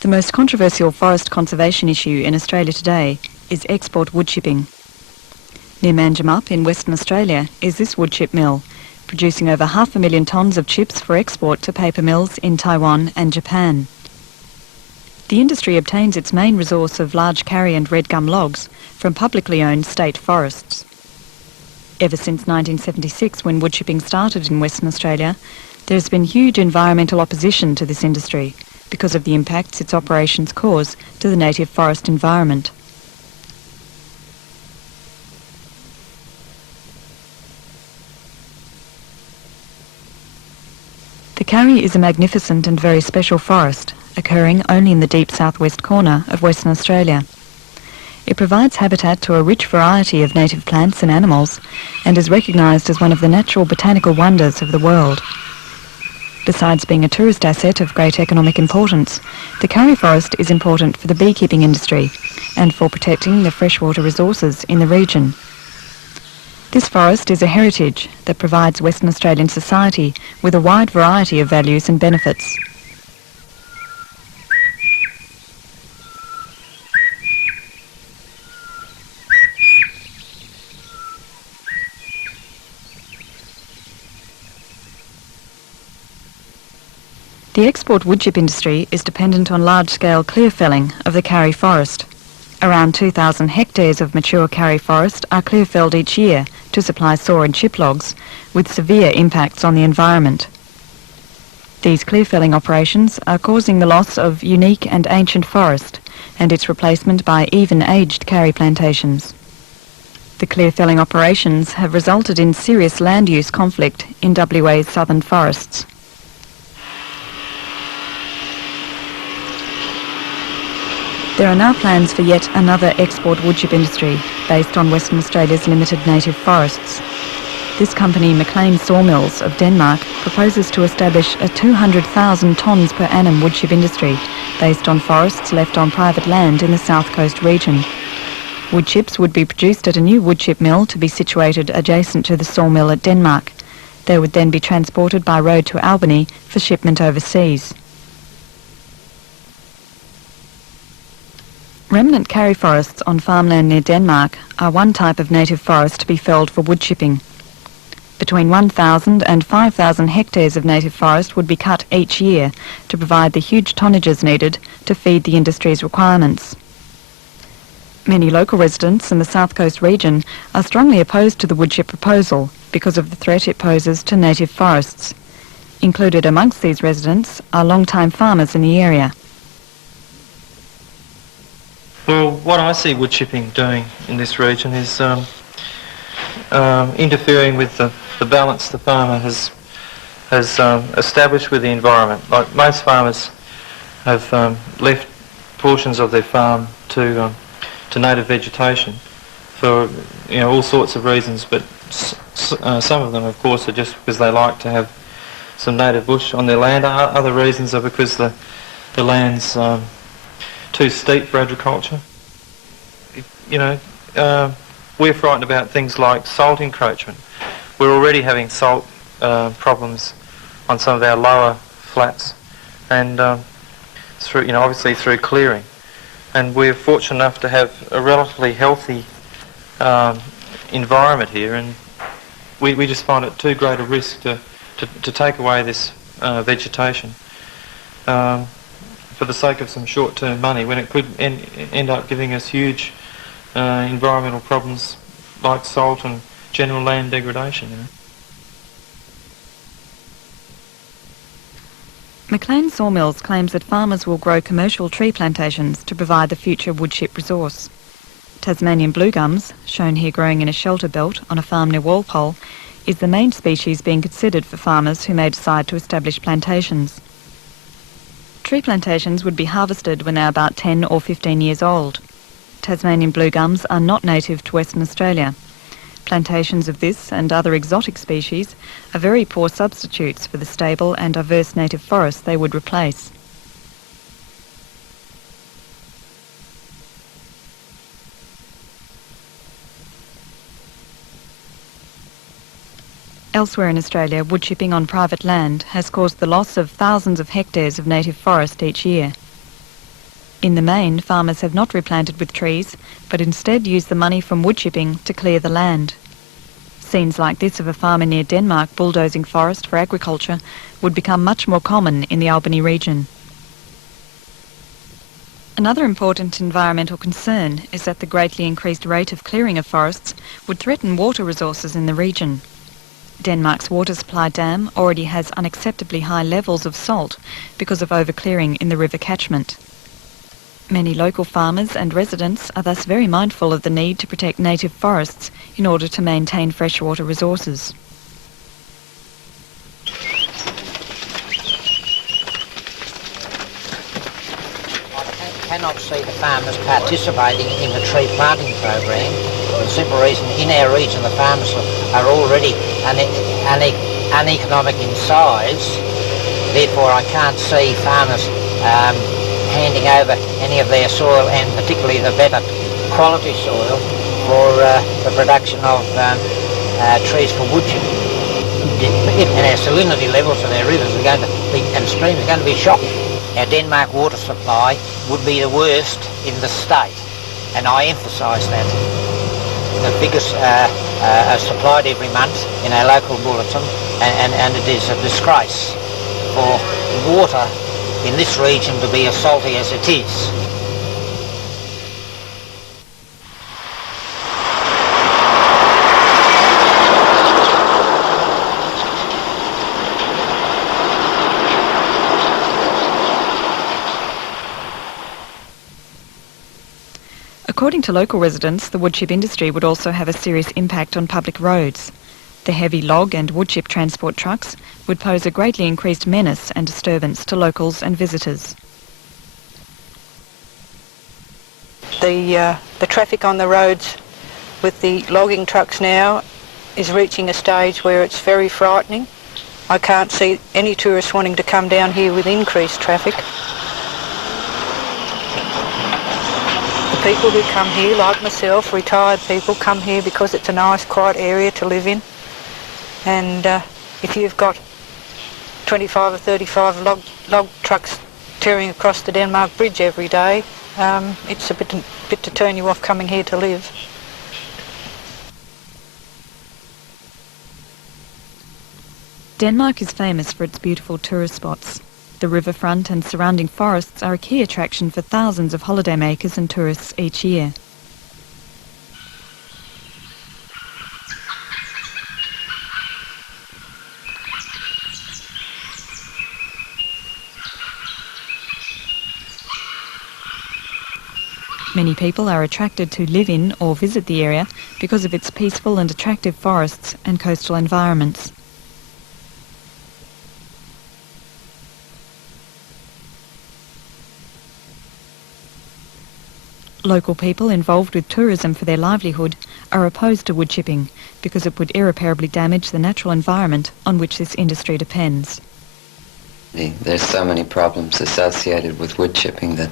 The most controversial forest conservation issue in Australia today is export wood chipping. Near Manjimup in Western Australia is this wood chip mill, producing over 500,000 tonnes of chips for export to paper mills in Taiwan and Japan. The industry obtains its main resource of large karri and red gum logs from publicly owned state forests. Ever since 1976, when wood chipping started in Western Australia, there has been huge environmental opposition to this industry because of the impacts its operations cause to the native forest environment. The karri is a magnificent and very special forest, occurring only in the deep southwest corner of Western Australia. It provides habitat to a rich variety of native plants and animals and is recognised as one of the natural botanical wonders of the world. Besides being a tourist asset of great economic importance, the karri forest is important for the beekeeping industry and for protecting the freshwater resources in the region. This forest is a heritage that provides Western Australian society with a wide variety of values and benefits. The export woodchip industry is dependent on large-scale clear felling of the karri forest. Around 2,000 hectares of mature karri forest are clear felled each year to supply saw and chip logs, with severe impacts on the environment. These clear felling operations are causing the loss of unique and ancient forest and its replacement by even-aged karri plantations. The clear felling operations have resulted in serious land use conflict in WA's southern forests. There are now plans for yet another export woodchip industry based on Western Australia's limited native forests. This company, McLean Sawmills of Denmark, proposes to establish a 200,000 tonnes per annum woodchip industry based on forests left on private land in the South Coast region. Wood chips would be produced at a new woodchip mill to be situated adjacent to the sawmill at Denmark. They would then be transported by road to Albany for shipment overseas. Remnant karri forests on farmland near Denmark are one type of native forest to be felled for wood chipping. Between 1,000 and 5,000 hectares of native forest would be cut each year to provide the huge tonnages needed to feed the industry's requirements. Many local residents in the South Coast region are strongly opposed to the woodchip proposal because of the threat it poses to native forests. Included amongst these residents are long-time farmers in the area. Well, what I see wood chipping doing in this region is interfering with the balance the farmer has established with the environment. Like most farmers have left portions of their farm to native vegetation for all sorts of reasons, but some of them, of course, are just because they like to have some native bush on their land. Other reasons are because the land's too steep for agriculture. We're frightened about things like salt encroachment. We're already having salt problems on some of our lower flats, and obviously through clearing. And we're fortunate enough to have a relatively healthy environment here, and we just find it too great a risk to take away this vegetation. For the sake of some short-term money, when it could end up giving us huge environmental problems like salt and general land degradation. McLean Sawmills claims that farmers will grow commercial tree plantations to provide the future woodchip resource. Tasmanian bluegums, shown here growing in a shelter belt on a farm near Walpole, is the main species being considered for farmers who may decide to establish plantations. Tree plantations would be harvested when they are about 10 or 15 years old. Tasmanian bluegums are not native to Western Australia. Plantations of this and other exotic species are very poor substitutes for the stable and diverse native forests they would replace. Elsewhere in Australia, wood chipping on private land has caused the loss of thousands of hectares of native forest each year. In the main, farmers have not replanted with trees, but instead used the money from wood chipping to clear the land. Scenes like this of a farmer near Denmark bulldozing forest for agriculture would become much more common in the Albany region. Another important environmental concern is that the greatly increased rate of clearing of forests would threaten water resources in the region. Denmark's water supply dam already has unacceptably high levels of salt because of overclearing in the river catchment. Many local farmers and residents are thus very mindful of the need to protect native forests in order to maintain freshwater resources. I cannot see the farmers participating in the tree planting program for the simple reason in our region the farmers are already uneconomic in size. Therefore I can't see farmers handing over any of their soil, and particularly the better quality soil, for the production of trees for wood chipping. And our salinity levels of our rivers are going to be, and streams are going to be shocking. Our Denmark water supply would be the worst in the state, and I emphasise that. The figures are supplied every month in our local bulletin, and it is a disgrace for water in this region to be as salty as it is. According to local residents, the woodchip industry would also have a serious impact on public roads. The heavy log and woodchip transport trucks would pose a greatly increased menace and disturbance to locals and visitors. The traffic on the roads with the logging trucks now is reaching a stage where it's very frightening. I can't see any tourists wanting to come down here with increased traffic. The people who come here, like myself, retired people, come here because it's a nice, quiet area to live in. And if you've got 25 or 35 log trucks tearing across the Denmark Bridge every day, it's a bit to turn you off coming here to live. Denmark is famous for its beautiful tourist spots. The riverfront and surrounding forests are a key attraction for thousands of holidaymakers and tourists each year. Many people are attracted to live in or visit the area because of its peaceful and attractive forests and coastal environments. Local people involved with tourism for their livelihood are opposed to wood chipping because it would irreparably damage the natural environment on which this industry depends. There's so many problems associated with wood chipping that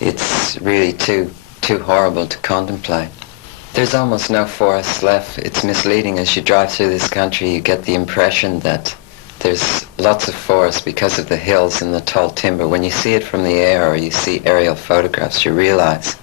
it's really too horrible to contemplate. There's almost no forests left. It's misleading. As you drive through this country, you get the impression that there's lots of forest because of the hills and the tall timber. When you see it from the air or you see aerial photographs, you realize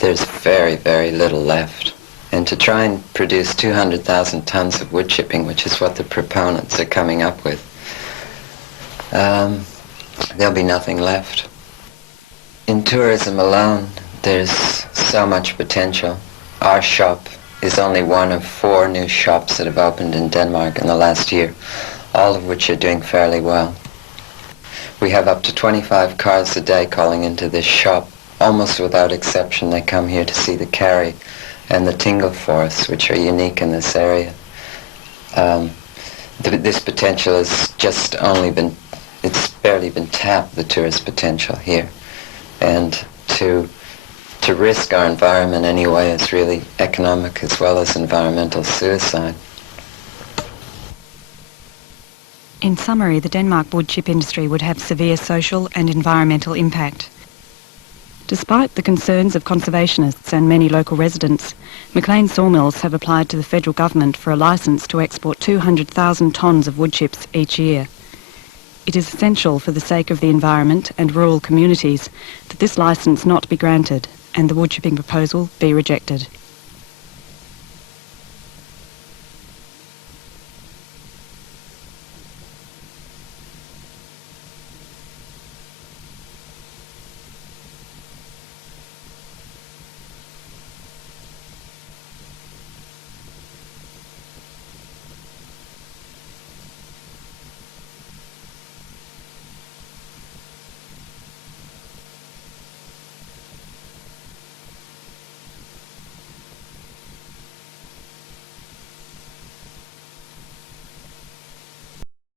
there's very, very little left. And to try and produce 200,000 tons of wood chipping, which is what the proponents are coming up with, there'll be nothing left. In tourism alone, there's so much potential. Our shop is only one of 4 new shops that have opened in Denmark in the last year, all of which are doing fairly well. We have up to 25 cars a day calling into this shop. Almost without exception, they come here to see the karri and the tingle forests, which are unique in this area. This potential has just it's barely been tapped, the tourist potential here. And to risk our environment anyway is really economic as well as environmental suicide. In summary, the Denmark wood chip industry would have severe social and environmental impact. Despite the concerns of conservationists and many local residents, McLean sawmills have applied to the federal government for a licence to export 200,000 tonnes of wood chips each year. it is essential for the sake of the environment and rural communities that this licence not be granted and the woodchipping proposal be rejected.